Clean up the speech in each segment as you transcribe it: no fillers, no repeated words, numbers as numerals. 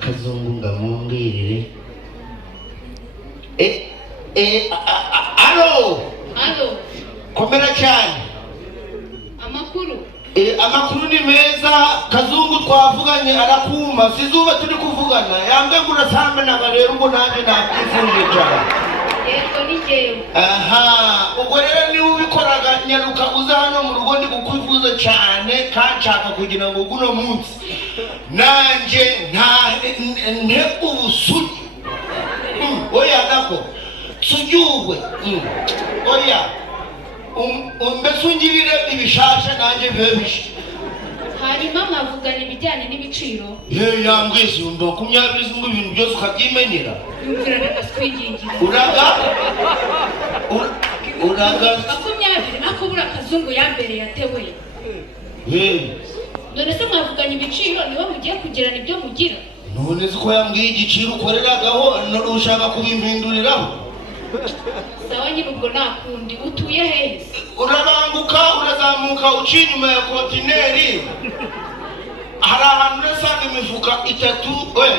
Kazungu ngamumbwirire. Alo komera cyane. Amakuru amakuru ni meza. Kazungu twavuganye arakuma, sizuba turi kuvugana, yambwe ngo urasambe nabarero ngo nanjye nabyifuje cyane. yego ni jewe. Aha, ubwo rero ni ubikoraga nyaruka uza hano mu rugo ndi kukwifuza cyane kanshaka kugira ngo guno munsi nanje nte ubusugi. Oya nako sujugwe. Oya mbesungirire ibishasha nanje bebishe. Hanyuma mwavugana ibijyanye n'ibiciro. Yambwise umva 20 z'ingo ibintu byose ukabyimenyera. Yumvira reka twingingira. Uraga 20 akubura Kazungu yambere yatewe. None se mwavugana ibiciro niwe mugiye kugirana ibyo mugira. None ko yambwiye igiciro ukoreragaho ushaka kubimpinduriraho. Sawa nyine ubwo nakundi utuye he? Urabanguka urazamuka uci inyuma ya kontineri. Hari ahantu nasanga imifuka 3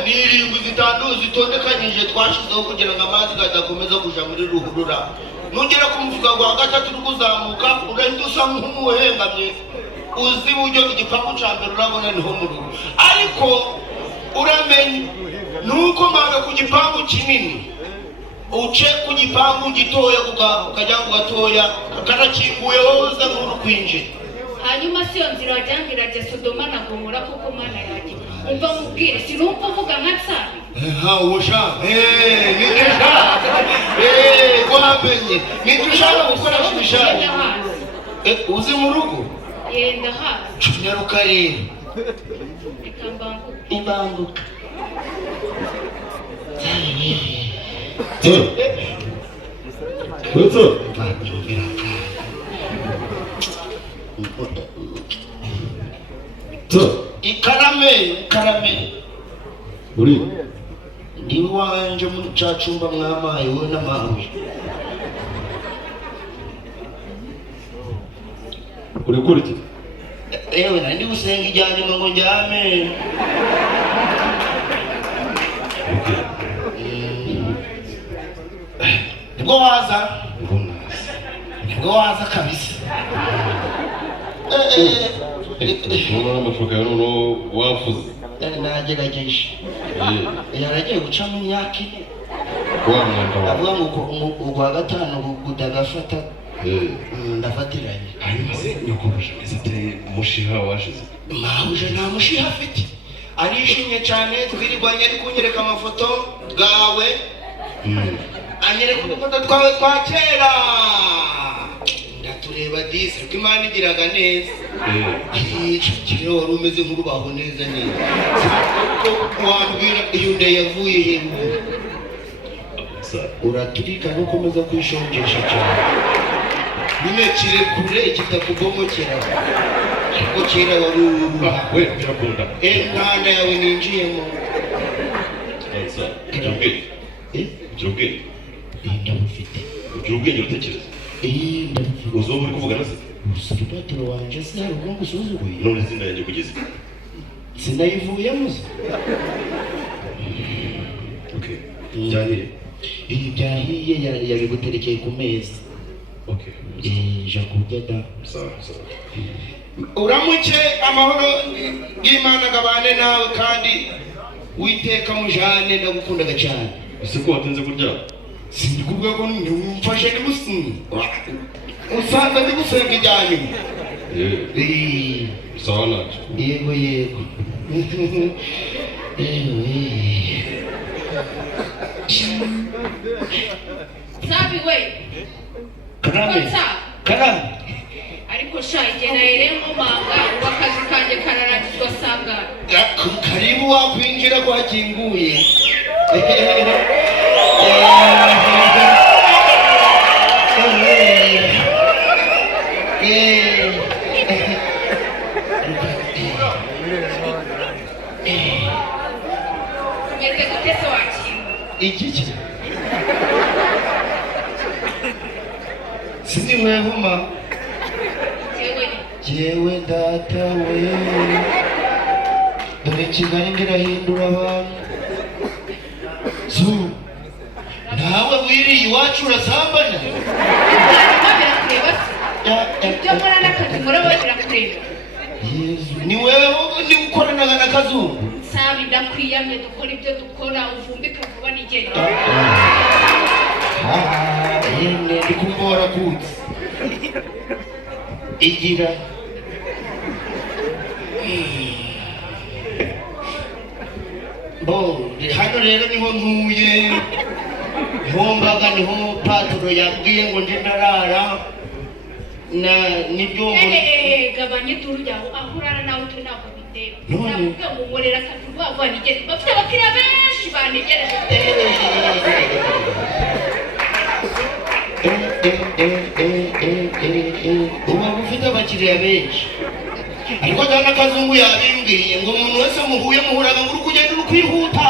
ni 7 zitondekanyije twashizeho kugira ngo amazi gadakomeza kuja muri ruhurura. Nugera ku mufuka gwa gatatu rukuzamuka urahita usa nk'umuhengamye. Uzi buryo igipangu ca mbere urabona niho mu rugo. Ariko uramenye nuko mbaga ku gipangu kinini. Uce ku gipangu gitoya ukajya ku gatoya karakinguye woza nkuru kwinjira. Hanyuma siyo nzira wajyangira je Sodoma na Gomora kuko mana yaje. Umva mubwire sinumva uvuga nka Nsabi. Usha nitesha kwamenye nitushaka gukoresha ibishaka. Uzi mu rugo yenda hazi nyaruka rero imbanguka. Ikarame uri ndi wanje mu cacumba mwamaye we n'amawe. Uri kuri iki? Nandi gusenga ijyanye ngo njyame. Nibwo waza kabisa. Amafuka y'uno wafuze. Nagerageje. Yaragiye guca mu myaka ine. Avuga ngo ugwa gatanu udagafata. Ndafatiranye. Hanyuma se nyakubusha ese mushiha washize. Mahuje nta mushiha afite. Arishimye cyane twirirwanye ari kunyereka amafoto gawe. Anyereka udufoto twawe twa kera. Ndatureba disi ko Imana igiraga neza. Kiriho wari umeze nk'urubaho neza neza. Wambwira iyo nda yavuye yewe. Uraturika nukomeza kwishonjesha cyane. Nime kire kure kitakubomokera. Ko kera wari we birakunda. Nkanda yawe ninjiyemo. Jobwe. Jobwe. Ndamufite. Jobwe utekereza. Ndamufite. Uzoba uri kuvugana se? Usubiratiro wanje se hari ubwo ngusuzuguye. None zina yanjye kugeza. Sinayivuyemo. Okay. Byahiye. Byahiye yari guterekeye ku meza. Okay. Jakurya da. Sawa. Uramuke amahoro y'Imana gabane nawe kandi witeka mujane ndagukundaga cyane. Ese ko watenze kurya? Sindikuvuga ko nimufashe nimusinyi. Usanze ndi gusenga ijyanye. Sawa nacho. Yego. Sabi we. Karame. Ariko sha igena iremo manga wakazi kanje kararagizwa sanga. Karibu wakwinjira kwakinguye. Meze gutese wakingu. Iki Sindi mwevuma. Jewe data we. Dore Kigali ndirahindura abantu. nawe wiriye iwacu urasambana birakureba se ibyo nkora n'akazi muraba birakureba ni wewe ni ukoranaga n'akazungu sabi ndakwiyamye dukora ibyo dukora uvumbika vuba nigenda yemwe ndikumbora kutse igira bo hano rero niho ntuye niho mbaga niho paturo yabwiye ngo nje ndarara na nibyo gabanye turu yawe aho urara nawe turi ntabwo bitera None. navuga ngo nkorera akazi vuba vuba nigenda bafite abakiriya benshi banegereje uba ufite abakiriya benshi ariko cyane akazungu yabimbwiye ngo umuntu wese muhuye muhuraga ngo uri kugenda uri kwihuta